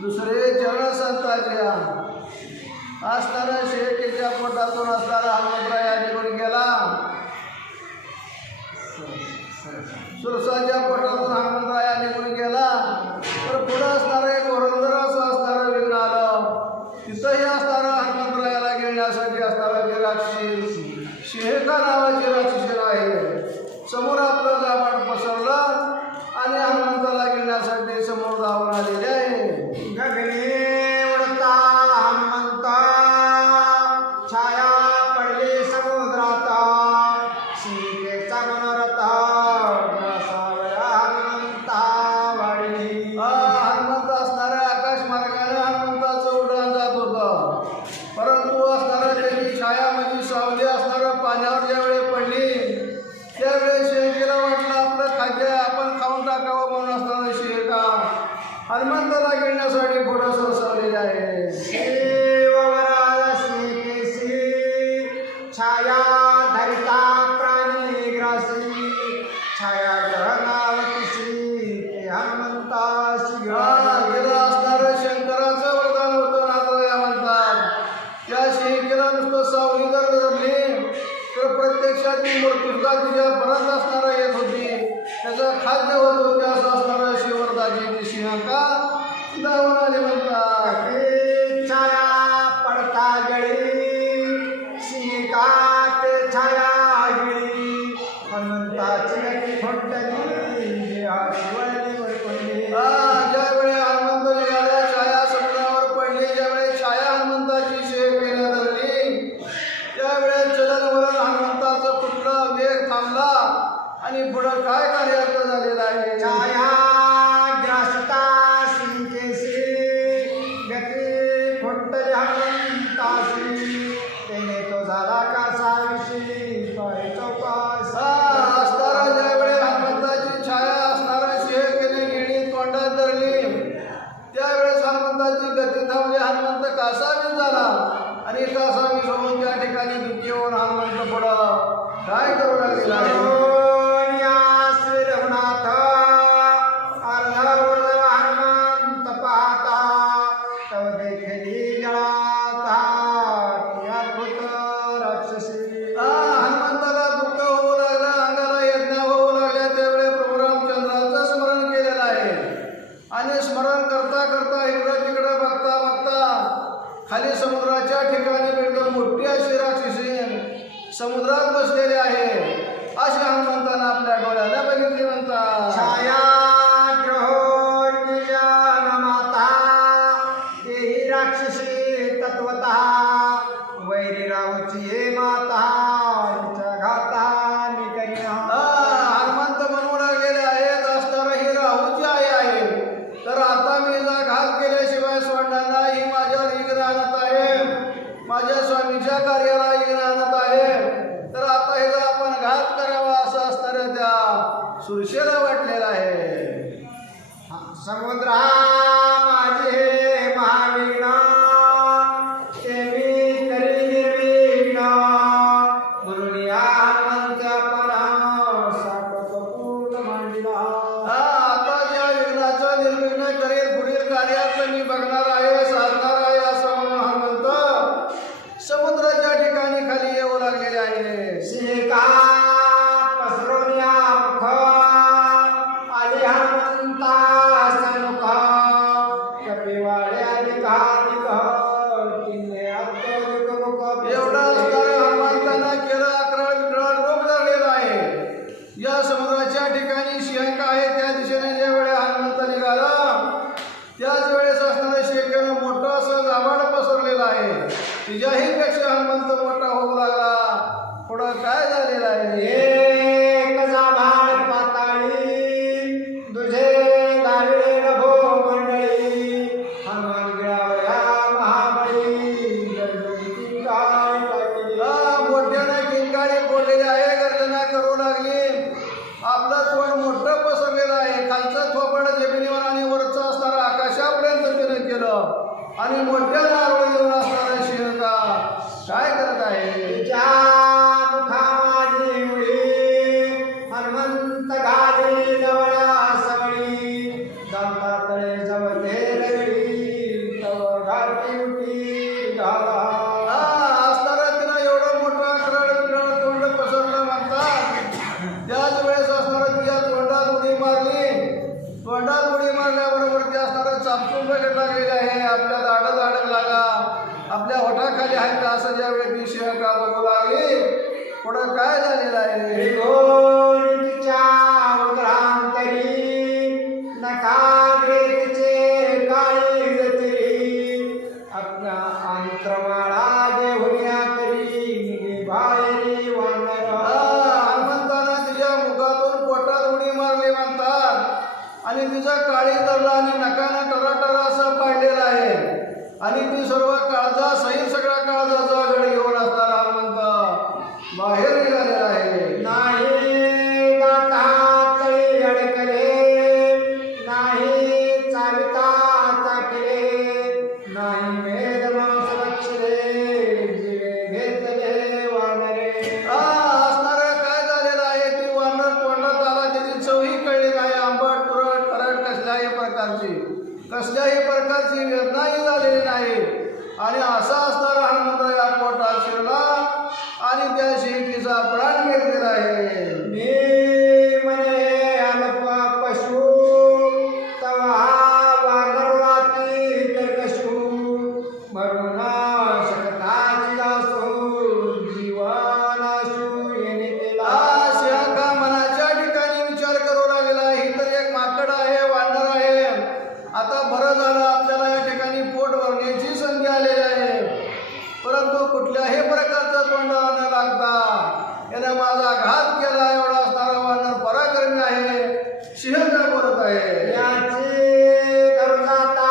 दुसरे चरण संतांच्या असताना शेतीच्या पोटातून असताना हनुमंतराया निघून गेला. सुरसाच्या पोटातून हनुमंतराया निघून गेला. तर पुढे असणारं एक वरंदर असं असणारं विघ्न आलं. तिथंही असणारं हनुमंतरायाला घेण्यासाठी असणारं जे राक्षस शेहका नावाचे राक्षस आहे समोर आपलं जाबाड पसरलं आणि हनुमंताला घेण्यासाठी समोर धावून आलेले आहे. गगने उडता हनुमंता छाया पडली समुद्रात सीतेचा मनोरथ सावळा हनुमंता वाढली. हनुमंत असणाऱ्या आकाश मार्गाने हनुमंताचं उड्डाण जात होतं. परंतु असणारं त्याची छाया म्हणजे सावली असणारं पाण्यावर ज्यावेळी पडली त्यावेळेस शेळकेला वाटलं आपलं खाद्य आपण खाऊन टाकावं म्हणून असणारं शेळका हनुमंताला घेण्यासाठी पुढं सरसावलेलं आहे. छाया धरिता प्राणी ग्रासी छाया ग्रहणावतीशी ते हनुमंताशी गेलं असणारं शंकराचं वरदान होतं नारदया म्हणतात. त्या शेळकेला नुसतं सावली जर धरली तर प्रत्यक्षात ती मृत्यूचा तिच्या परत असणारा येत होती. त्याचं खाद्य होत होते असं असणारं शिवरदाची सिंहका धावून आले म्हणतात. छाया पडता गळी सिंहिका ते छाया गिळी हनुमंताची गती फुटली वळलीवर पडली. ज्यावेळी हनुमंत निघाल्या छाया समुद्रावर पडली. ज्यावेळी छाया हनुमंताची शेळकेने धरली त्यावेळेस चलनवलन हनुमंताचं कुठलं वेग थांबला आणि पुढं काय कार्यार्थ झालेलं आहे. छाया ग्रासता सिंहिकेशी गती फुटली हनुमंताशी तेने तो झाला कासाविषयी पाय चौकास. असणारा ज्यावेळी हनुमंताची छाया असणारा शेळकेने गिळी तोंडात धरली त्यावेळेस हनुमंताची गती थांबली. हनुमंत कासावीस झाला आणि कासावीस होऊन त्या ठिकाणी दुःखी होऊन हनुमंत पुढं काय करू लागलेला आहे. रघुनाथ तुळशीला वाटलेला आहे. समुद्र माझे हे महावीणा ते मी करी निर्विघ्न म्हणून या हनुमंतपणा सापडतो पूर्ण मांडला. आता ज्या विघ्नाचं निर्विघ्न करेल पुढील कार्यात मी बघणार आहे, साधणार आहे असं म्हणून हनुमंत समुद्राच्या ठिकाणी खाली येऊ लागलेले आहे. सिंहिका पसरून या मुख आली हनुमंता सन्मुख कपिवाडे आली कहानिक तिने अत्तरिक मुख. एवढा असणाऱ्या हनुमंतांना केलं अकरा विकराळ रोग झालेला आहे. या समुद्राच्या ठिकाणी सिंहिका आहे त्या दिशेने ज्या वेळेस हनुमंत निघाला त्याच वेळेस असणारं शेकण मोठं असं जाबाड पसरलेलं आहे. तिच्याही पेक्षा हनुमंत मोठा होऊ लागला. पुढं काय झालेलं आहे? एक जाभाड पाताळी तुझे दाविडे नभो मंडळी हनुमान गिळावया महाबळी गर्जनीची काय टाकली. मोठ्यानं किंकाळी फोडलेली आहे, गर्जना करू लागली. आपलं तोंड मोठं पसरलेलं आहे. खालचं थोपड जमिनीवर आणि वरचं असणारं आकाशापर्यंत तिनं केलं आणि मोठ्या नारळ घेऊन असणारा सिंहिका काय करत आहे? तिच्या मुखामाजी उडी हनुमंत घाली जवळा सवळी दंतातळे जवते रगडी तव घाटी उठी घाला. असणारं तिनं एवढं मोठं अकराळ तोंड पसरलं म्हणतात. त्याच वेळेस असणारं तिच्या तोंडात उडी मारली. तोंडात उडी मारल्याबरोबर ते असणारं चापचून बघत लागलेलं आहे. आपल्या दाढत अडकलागा आपल्या होठाखाली आहेत का असं ज्या वेळी ती सिंहिका बघू लागली. पुढं काय झालेलं आहे? तिच्या उदरांतरी नकाग्रे तिचे काळी गती आपला अंतरमाळा देहुन्या करी निघे बाहेरी वानर. हनुमंतानं तिच्या मुखातून पोटात उडी मारली म्हणतात आणि तिचा काळी धरला आणि नकानं टराटरा असं पाडलेला आहे आणि ती सर्व काळजा सहित सगळा काळजाचा गड घेऊन असणारा हनुमंत बाहेर निघालेला आहे. नाही गाठा तळी अडकले नाही चालता चाकले नाही वेद मांस बक्षले जीवे घेतले वानरे. असणारं काय झालेलं आहे? ती वानर तोंडात आला त्याची चवही कळली नाही. आंबट तुरट करट कसल्याही प्रकारची वेदनाही झालेली नाही आणि असा असणारा हनुमंत या पोटात शिरला आणि त्या सिंहिकेचा प्राण घेतलेला आहे. मी म्हणे अल्प पशु तवा वानरवाती कर्कशु मरून शकताची दासो जीवनाशु येणे केला. सिंहिका मनाच्या ठिकाणी विचार करू लागलेला. ही तर एक माकड आहे, वानर आहे. आता बरं झालं आपल्याला या ठिकाणी पोट भरण्याची संधी आलेली आहे, परंतु कुठल्याही प्रकारचं तोंडाला न लागता याने माझा घात केला. एवढा असणारा वानर पराक्रमी आहे. सिंहिका बोलत आहे. याची गरुजाता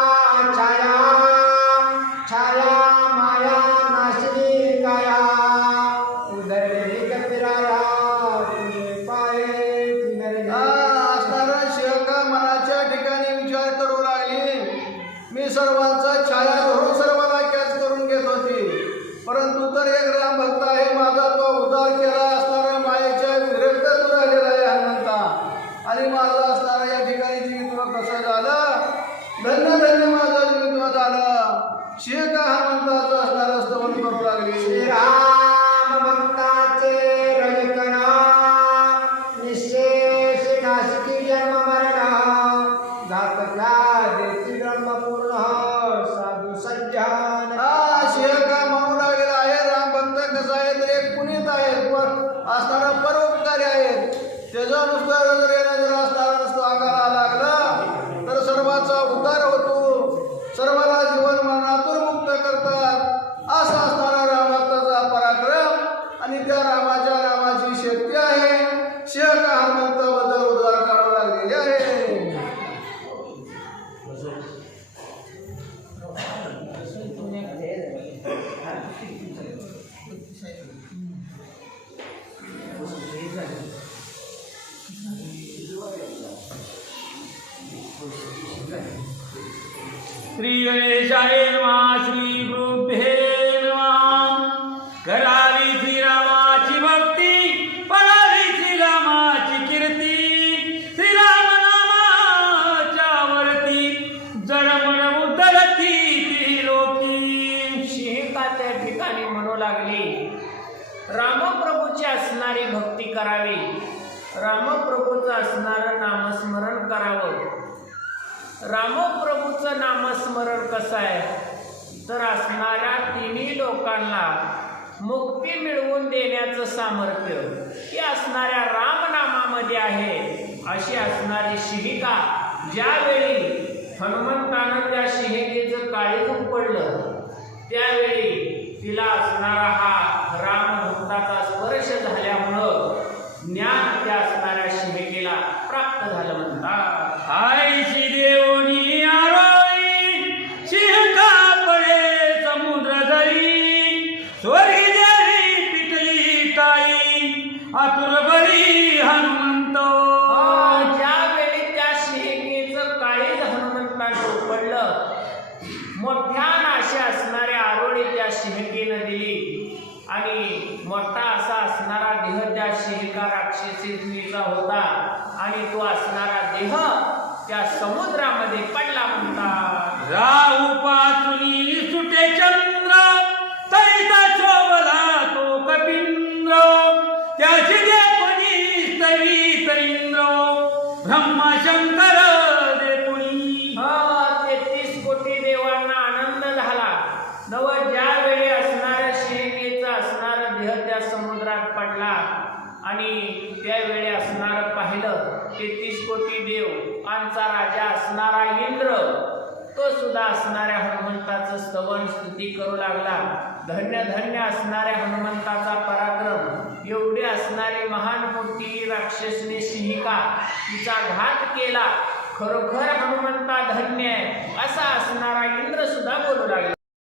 छाया छाया माया नाशिनी काया उदरलेली कपिराया तुझे पाये तिनरे. असणारा सिंहिका मनाच्या ठिकाणी विचार करू लागली. मी सर्वांचा छाया धरून सर्वांना कॅच करून घेत होती, परंतु तर एक राम भक्त आहे माझा, तो उद्धार केला असणारा मायेच्या विरक्त राहिलेला आहे हनुमंता आणि माझं असणारा या ठिकाणी जीवित्व कसं झालं. धन्य धन्य माझं जीवित्व झालं. सिंहिका हनुमंताचं असणारं स्तवन करू लागली. श्रीराम भक्ताचे रजकना निशेष नाशिकी जन्म मरण घातल्या देती ब्रह्मपूर्ण साधू सज्जन. सिंहिका म्हणू लागलेला आहे. राम भक्त कसा आहे तर एक पुनीत आहेत, असणारा परोपकारी आहेत. त्याचं नुसतं जर असणारा नुसतं आकारा लागला तर सर्वांचा उद्धार होतो, सर्वांना जीवन मरणातून मुक्त करतात. असा असणारा राम भक्ताचा पराक्रम आणि त्या रामाच्या नामाची शक्ती आहे. सिंहिका हनुमंताबद्दल उद्धार काढू लागलेली आहे. श्री गणेशाय नमः. श्री गुरुभ्ये नमः. करावी श्रीरामाची भक्ती, पडावी श्रीरामाची कीर्ती, श्रीराम नामाच्या वरती जडमड उतरती ती लोकी. शिहिका त्या ठिकाणी म्हणू लागली, रामप्रभूची असणारी भक्ती करावी, रामप्रभूचं असणारं नामस्मरण करावं. रामप्रभूचं नामस्मरण कसं आहे तर असणाऱ्या तिन्ही लोकांना मुक्ती मिळवून देण्याचं सामर्थ्य हे असणाऱ्या रामनामामध्ये आहे. अशी असणारी शिहिका ज्यावेळी हनुमंतानं त्या शिहिकेचं काळीज पडलं त्यावेळी तिला असणारा हा रामभक्ताचा स्पर्श झाल्यामुळं ज्ञान त्या असणाऱ्या शिहिकेला प्राप्त झालं म्हणतात. आईशी देवनी आरोळी, शिहका पडे समुद्र जळी, स्वर्गी देवी पिटली ताई, आतुर बळी हनुमंत. ज्यावेळी त्या शिहिकेचं काळीज हनुमंतानं पडलं, मोठ्यान अशी असणाऱ्या आरोळी त्या शिहिकेनं दिली आणि मोठा असा असणारा देह त्या शिहिका राक्षसीचा होता आणि तो असणारा देह त्या समुद्रामध्ये पडला म्हणतात. राहू पाचुनी सुटे चंद्र, तैता शोभला तो कपिंद्र, त्याची देखुनी स्तवी तैंद्र, ब्रह्मा शंकर देखुनी. 33 कोटी देवांना आनंद झाला. नव ज्यावेळी असणाऱ्या शिहिकेचा असणारा देह त्या समुद्रात पडला आणि त्यावेळी असणारं पाहिलं 33 कोटी देव आमचा राजा असणारा इंद्र तो सुद्धा असणाऱ्या हनुमंताचं स्तवन स्तुती करू लागला. धन्य धन्य असणाऱ्या हनुमंताचा पराक्रम, एवढी असणारी महान मोठी राक्षसने शिहिका तिचा घात केला. खरोखर हनुमंता